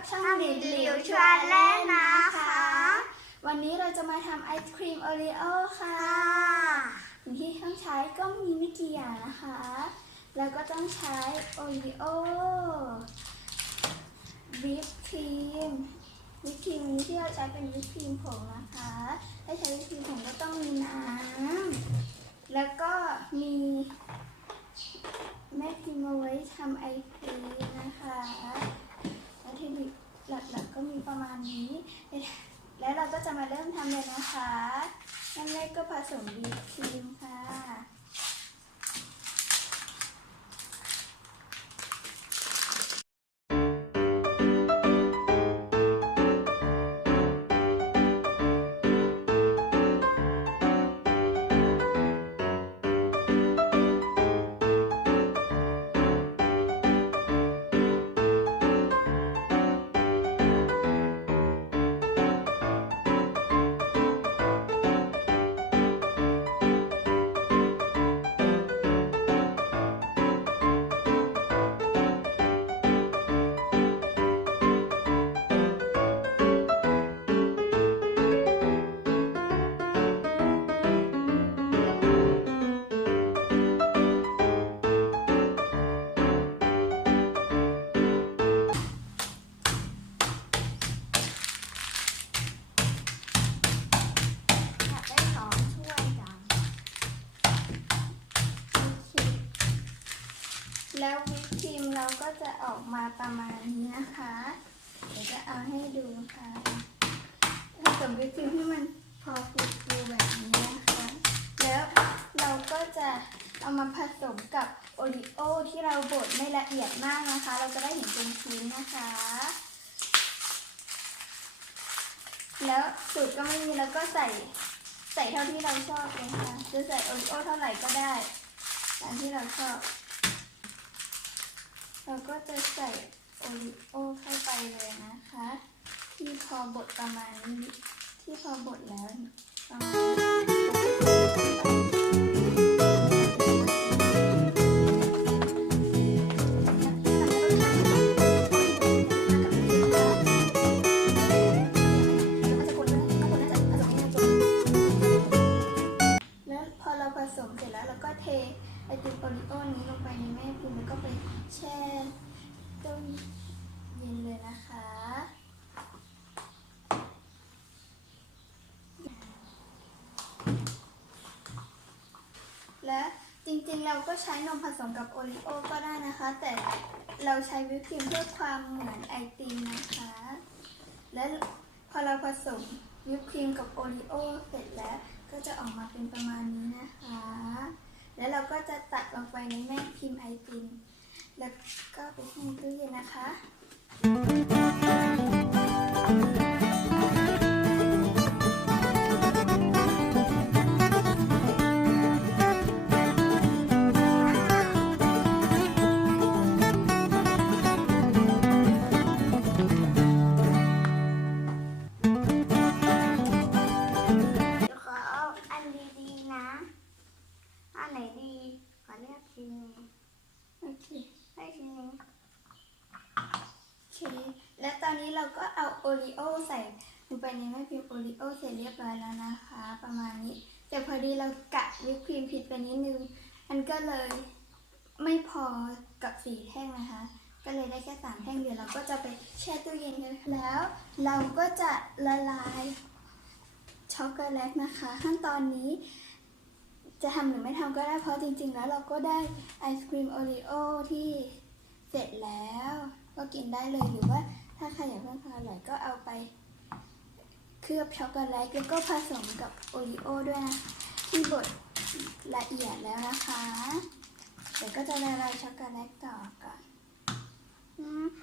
กับช่องหลิวหลิวชวนเล่นนะคะ วันนี้เราจะมาทำไอศครีมโอรีโอค่ะค่ะสิ่งที่ต้องใช้ก็มีไม่กี่อย่างนะคะ แล้วก็ต้องใช้โอรีโอวิปครีมวิปครีมที่เราใช้เป็นวิปครีมผงนะคะถ้าใช้วิปครีมผงก็ต้องมีน้ำแล้วก็มีแม่พิมพ์เอาไว้ทำไอศครีมนะคะวัตถุดิบหลักๆก็มีประมาณ นี้ แล้วเราก็จะมาเริ่มทำเลยนะคะขั้นแรกก็ผสมบีครีมค่ะ แล้ววิปครีมเราก็จะออกมาประมาณนี้นะคะ เดี๋ยวจะเอาให้ดูค่ะผสมวิปครีมให้มันพอฟูๆแบบนี้นะคะ แล้วเราก็จะเอามาผสมกับโอริโอที่เราบดไม่ละเอียดมากนะคะ เราจะได้เห็นเป็นชิ้นนะคะ แล้วสูตรก็ไม่มีแล้วก็ใส่ใส่เท่าที่เราชอบเลยค่ะจะใส่โอริโอเท่าไหร่ก็ได้ตามที่เราชอบ เราก็จะใส่โอริโอเข้าไปเลยนะคะ ที่พอบดประมาณนี้ที่พอบดแล้วประมาณ และจริงๆเราก็ใช้นมผสมกับโอริโอก็ได้นะคะ แต่เราใช้วิปครีมเพื่อความเหมือนไอติมนะคะ และพอเราผสมวิปครีมกับโอริโอเสร็จแล้วก็จะออกมาเป็นประมาณนี้นะคะ แล้วเราก็จะตักลงไปในแม่พิมพ์ไอติม แล้วก็ไปให้ในตู้เย็นนะคะ โอเคให้ชิ้นนี้โอเค และตอนนี้เราก็เอาโอริโอใส่ลงไปในแม่พิมพ์โอริโอเสร็จเรียบร้อยแล้วนะคะ ประมาณนี้ แต่พอดีเรากะวิปครีมผิดไปนิดนึง มันก็เลยไม่พอกับสีแท่งนะคะ ก็เลยได้แค่สามแท่งเดียวเราก็จะไปแช่ตู้เย็นกันแล้ว เราก็จะละลายช็อกโกแลตนะคะ ขั้นตอนนี้ จะทำหรือไม่ทำก็ได้เพราะจริง ๆ แล้วเราก็ได้ไอศครีมโอรีโอที่เสร็จแล้ว ก็กินได้เลยหรือว่าถ้าใครอยากเพิ่มความอร่อยก็เอาไปเคลือบช็อกโกแลตแล้วก็ผสมกับโอรีโอด้วยนะที่บดละเอียดแล้วนะคะเดี๋ยวก็จะละลายช็อกโกแลตต่อก่อน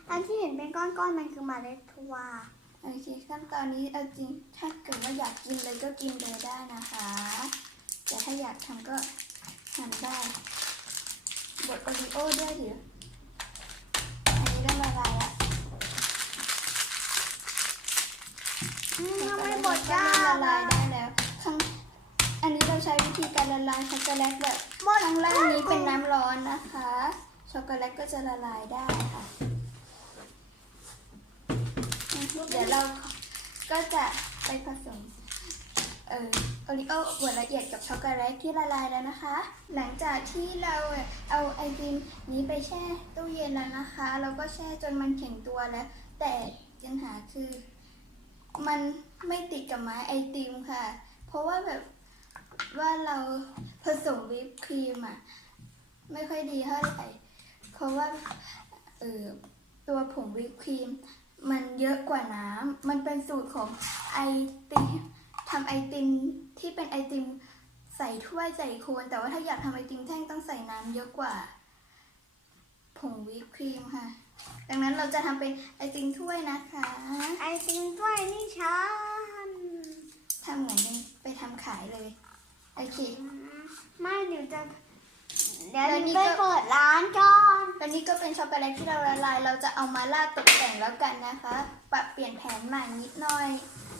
อันที่เห็นเป็นก้อนๆมันคือเมาเล็ดถั่วโอเคขั้นตอนนี้เอาจริงถ้าเกิดว่าอยากกินเลยก็กินเลยได้นะคะ แต่ถ้าอยากทำก็ทำได้บดโอรีโอด้วยเดี๋ยวอันนี้เริ่มละลายแล้วอืมทำไมบดก็ยากละลายได้แล้วข้างอันนี้เราใช้วิธีการละลายช็อกโกแลตแบบบดข้างล่างนี้เป็นน้ำร้อนนะคะ ช็อกโกแลตก็จะละลายได้ค่ะ เดี๋ยวเราก็จะไปผสม เอ่อโอริโอบดละเอียดกับช็อกโกแลตที่ละลายแล้วนะคะ หลังจากที่เราเอาไอติมนี้ไปแช่ตู้เย็นแล้วนะคะเราก็แช่จนมันแข็งตัวแล้ว แต่ปัญหาคือ มันไม่ติดกับไม้ไอติมค่ะ เพราะว่าแบบว่าเราผสมวิปครีมอะไม่ค่อยดีเท่าไหร่ เพราะว่าเออตัวผงวิปครีม มันเยอะกว่าน้ำมันเป็นสูตรของไอติม ทำไอติมที่เป็นไอติมใส่ถ้วยใส่โคน แต่ว่าถ้าอยากทำไอติมแท่งต้องใส่น้ำเยอะกว่า ผงวิปครีมค่ะ ดังนั้นเราจะทำเป็นไอติมถ้วยนะคะ ไอติมด้วยนี่ฉันทำเหมือนไปทำขายเลยโอเคไม่เดี๋ยวจะเดี๋ยวแล้วนี่ไปก็เปิดร้านก่อนตอนนี้ก็เป็นช็อกโกแลตที่เราละลาย เราจะเอามาราดตกแต่งแล้วกันนะคะ ปรับเปลี่ยนแผนใหม่นิดหน่อย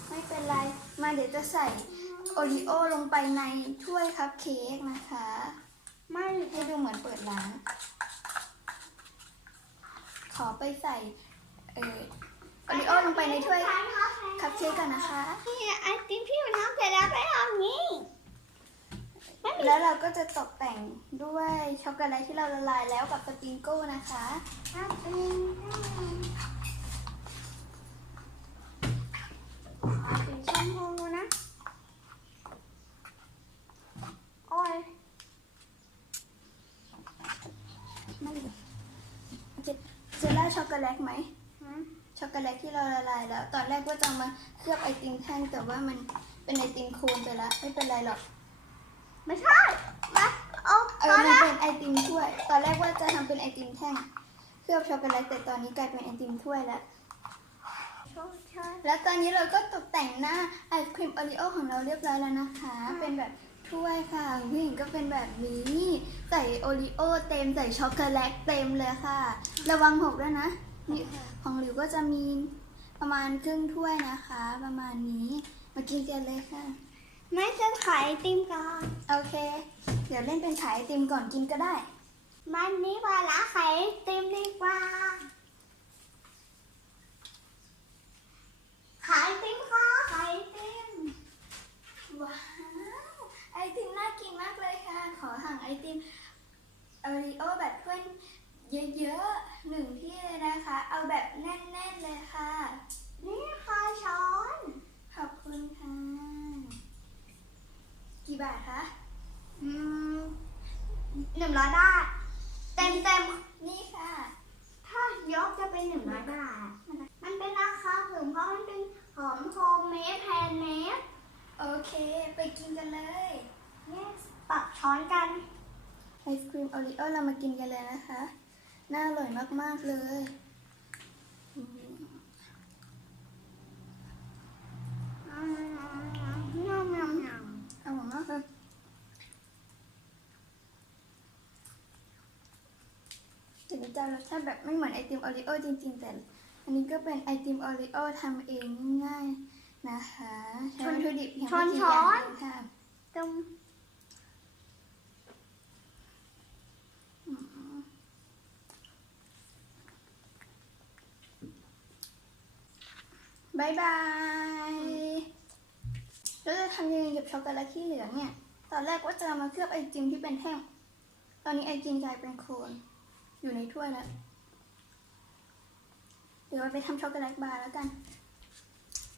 ไม่เป็นไร มาเดี๋ยวจะใส่โอริโอลงไปในถ้วยคัพเค้กนะคะ ไม่ให้ดูเหมือนเปิดร้านขอไปใส่เออโอริโอลงไปในถ้วยคัพเค้กกันนะคะนี่ไอติมพี่มันทำเสร็จแล้วไปเอางี้ไม่มีแล้วเราก็จะตกแต่งด้วยช็อกโกแลตที่เราละลายแล้วกับสปริงโก้นะคะ ไอติมสีชมพูนะ โอ้ย ไม่เหรอจะจะราดช็อกโก แลตไหมหืมช็อกโกแลตที่เราละลายแล้ว ตอนแรกว่าจะเอามาเคลือบไอติมแท่งแต่ว่ามันเป็นไอติมโคนไปแล้วไม่เป็นไรหรอก ไม่ใช่มาเอาเอตออนมันแรกเป็นไอติมถ้วย ตอนแรกว่าจะทำเป็นไอติมแท่ง เคลือบช็อกโกแลตแต่ตอนนี้กลายเป็นไอติมถ้วยแล้วใช่แล้วตอนนี้เราก็ตกแต่งหน้าไอศครีมโอริโอของเราเรียบร้อยแล้วนะคะ เป็นแบบถ้วยค่ะของผู้หญิงก็เป็นแบบนี้ ใส่โอริโอเต็มใส่ช็อกโกแลตเต็มเลยค่ะ ระวังหกด้วยนะนี่ ของหลิวก็จะมีประมาณครึ่งถ้วยนะคะ ประมาณนี้มากินกันเลยค่ะ ไม่จะขายไอติมก่อนโอเค เดี๋ยวเล่นเป็นขายไอติมก่อนกินก็ได้ มันนี้วาระขายไอติมดีกว่าขายไอติมค่ะขายไอติมว้าวไอติมน่ากินมากเลยค่ะ ขอหั่งไอติมโอริโอแบบถ้วย เยอะๆหนึ่งที่เลยนะคะ เอาแบบแน่นๆเลยค่ะ นี่ค่ะช้อน ขอบคุณค่ะ กี่บาทคะ อืมหนึ่งร้อยบาท เต็มเต็มนี่ค่ะๆถ้ายกจะเป็นหนึ่งร้อยบาท มันเป็นราคาถึงเพราะมันเป็นหอมโฮมเมดแพนเมดโอเค ไปกินกันเลยเนี่ยปักช้อนกันไอศครีมโอริโอเรามากินกันเลยนะคะ น่าอร่อยมาก ๆ เลยอืมยำยำยอร่อยมากเลยถึงจะรสชาติแบบไม่เหมือนไอติมโอริโอจริง ๆ แต่ อันนี้ก็เป็นไอติมโอริโอทำเองง่ายๆนะคะ ใช้วัตถุดิบเพียงไม่กี่อย่างเองค่ะำตรง บายบายแล้วจะทำยังไงกับช็อกโกแลตที่เหลือเนี่ย ตอนแรกว่าจะมาเคลือบไอจิมที่เป็นแท่ง ตอนนี้ไอจิมกลายเป็นโคนอยู่ในถ้วยแล้ว เดี๋ยวไปทำช็อกโกแลตบาร์แล้วกัน